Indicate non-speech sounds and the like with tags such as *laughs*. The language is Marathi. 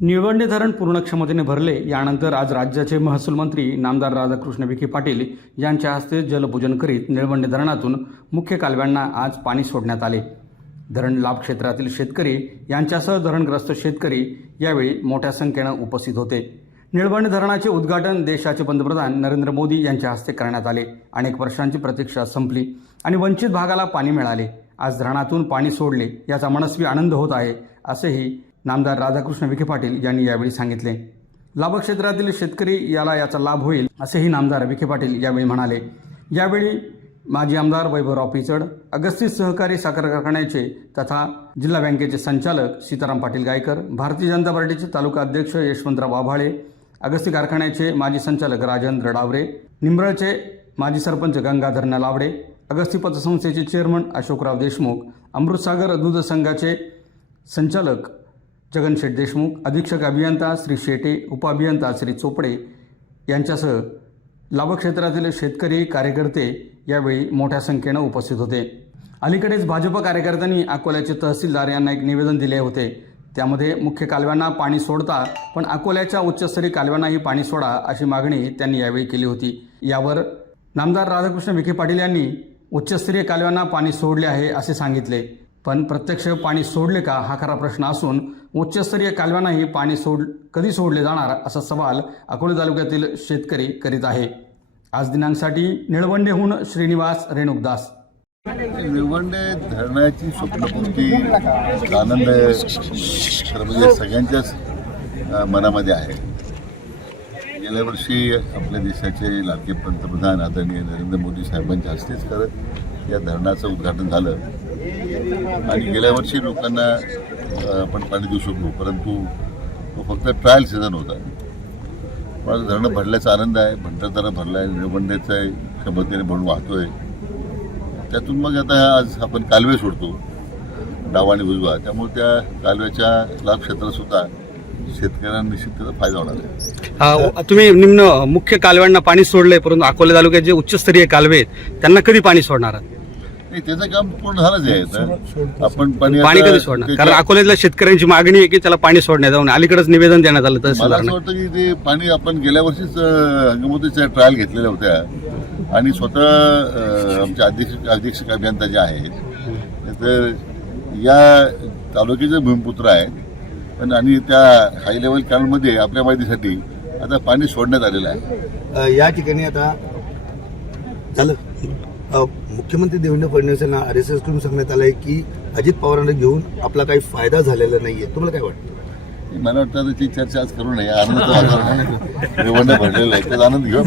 निळवंडे धरण पूर्ण क्षमतेने भरले यानंतर आज राज्याचे महसूल मंत्री नामदार राधाकृष्ण विखे पाटील यांच्या हस्ते जलपूजन करीत निळवंडे धरणातून मुख्य कालव्यांना आज पाणी सोडण्यात आले. धरण लाभ क्षेत्रातील शेतकरी यांच्यासह धरणग्रस्त शेतकरी यावेळी मोठ्या संख्येनं उपस्थित होते. निळवंडे धरणाचे उद्घाटन देशाचे पंतप्रधान नरेंद्र मोदी यांच्या हस्ते करण्यात आले. अनेक वर्षांची प्रतीक्षा संपली आणि वंचित भागाला पाणी मिळाले. आज धरणातून पाणी सोडले याचा मनस्वी आनंद होत आहे असेही नामदार राधाकृष्ण विखे पाटील यांनी यावेळी सांगितले. लाभक्षेत्रातील शेतकरी याला याचा लाभ होईल असेही नामदार विखे पाटील यावेळी म्हणाले. यावेळी माजी आमदार वैभवराव पिचड अगस्ती सहकारी साखर कारखान्याचे तथा जिल्हा बँकेचे संचालक सीताराम पाटील गायकर भारतीय जनता पार्टीचे तालुका अध्यक्ष यशवंतराव वाभाळे अगस्ती कारखान्याचे माजी संचालक राजेंद्र डावरे निंबळचे माजी सरपंच गंगाधर नलावडे अगस्ती पतसंस्थेचे चेअरमन अशोकराव देशमुख अमृतसागर दूध संघाचे संचालक जगनशेठ देशमुख अधीक्षक अभियंता श्री शेटे उपअभियंता श्री चोपडे यांच्यासह लाभक्षेत्रातील शेतकरी कार्यकर्ते यावेळी मोठ्या संख्येनं उपस्थित होते. अलीकडेच भाजप कार्यकर्त्यांनी अकोल्याचे तहसीलदार यांना एक निवेदन दिले होते. त्यामध्ये मुख्य कालव्यांना पाणी सोडता पण अकोल्याच्या उच्चस्तरीय कालव्यांनाही पाणी सोडा अशी मागणी त्यांनी यावेळी केली होती. यावर नामदार राधाकृष्ण विखे पाटील यांनी उच्चस्तरीय कालव्यांना पाणी सोडले आहे असे सांगितले. पण प्रत्यक्ष पाणी सोडले का हा खरा प्रश्न असून उच्चस्तरीय कालव्यांनाही पाणी सोड कधी सोडले जाणार असा सवाल अकोले तालुक्यातील शेतकरी करीत आहे. आज दिनांकसाठी निळवंडेहून श्रीनिवास रेणुकदास. निळवंडे धरणाची स्वप्नपूर्ती आनंद खरं म्हणजे सगळ्यांच्याच मनामध्ये आहे. गेल्या वर्षी आपल्या देशाचे लाडके पंतप्रधान आदरणीय नरेंद्र मोदी साहेबांच्या हस्तेच खरं या धरणाचं उद्घाटन झालं. आणि गेल्या वर्षी लोकांना आपण पाणी देऊ शकलो परंतु तो फक्त ट्रायल सीझन होता. पण धरणं भरल्याचा आनंद आहे भंडारदारा भरला आहे निळवंडेचा आहे क्षमतेने भरून वाहतोय. त्यातून मग आता आज आपण कालवे सोडतो डावा आणि उजवा. त्यामुळे त्या कालव्याच्या लाभ क्षेत्रातसुद्धा शेतकऱ्यांना निश्चित त्याचा फायदा होणार आहे. तुम्ही निम्न मुख्य कालव्यांना पाणी सोडलंय परंतु अकोले तालुक्यात जे उच्चस्तरीय कालवे आहेत त्यांना कधी पाणी सोडणार आहात? नाही त्याचं काम पूर्ण झालंच आहे. आपण पाणी कधी सोडणार? कारण अकोल्यातल्या शेतकऱ्यांची मागणी आहे की त्याला पाणी सोडण्यात जाऊन अलीकडेच निवेदन देण्यात आलं मला असं वाटतं की ते पाणी आपण गेल्या वर्षीच हंगामातीच्या ट्रायल घेतलेल्या होत्या. आणि स्वतः आमचे अधीक्षक अधीक्षक अभियंता जे आहेत तर या तालुक्याचे भूमिपुत्र आहेत. पण आणि त्या हाय लेवल कॅनलमध्ये आपल्या माहितीसाठी आता पाणी सोडण्यात आलेलं आहे. या ठिकाणी आता झालं. मुख्यमंत्री देवेंद्र फडणवीस यांना आर एस एसकडून सांगण्यात आलंय की अजित पवारांना घेऊन आपला काही फायदा झालेला नाहीये. तुम्हाला काय वाटतं? मला वाटतं त्याची चर्चा आज करू नये. आनंद वातावरण *laughs* आहे त्याचा आनंद घेऊ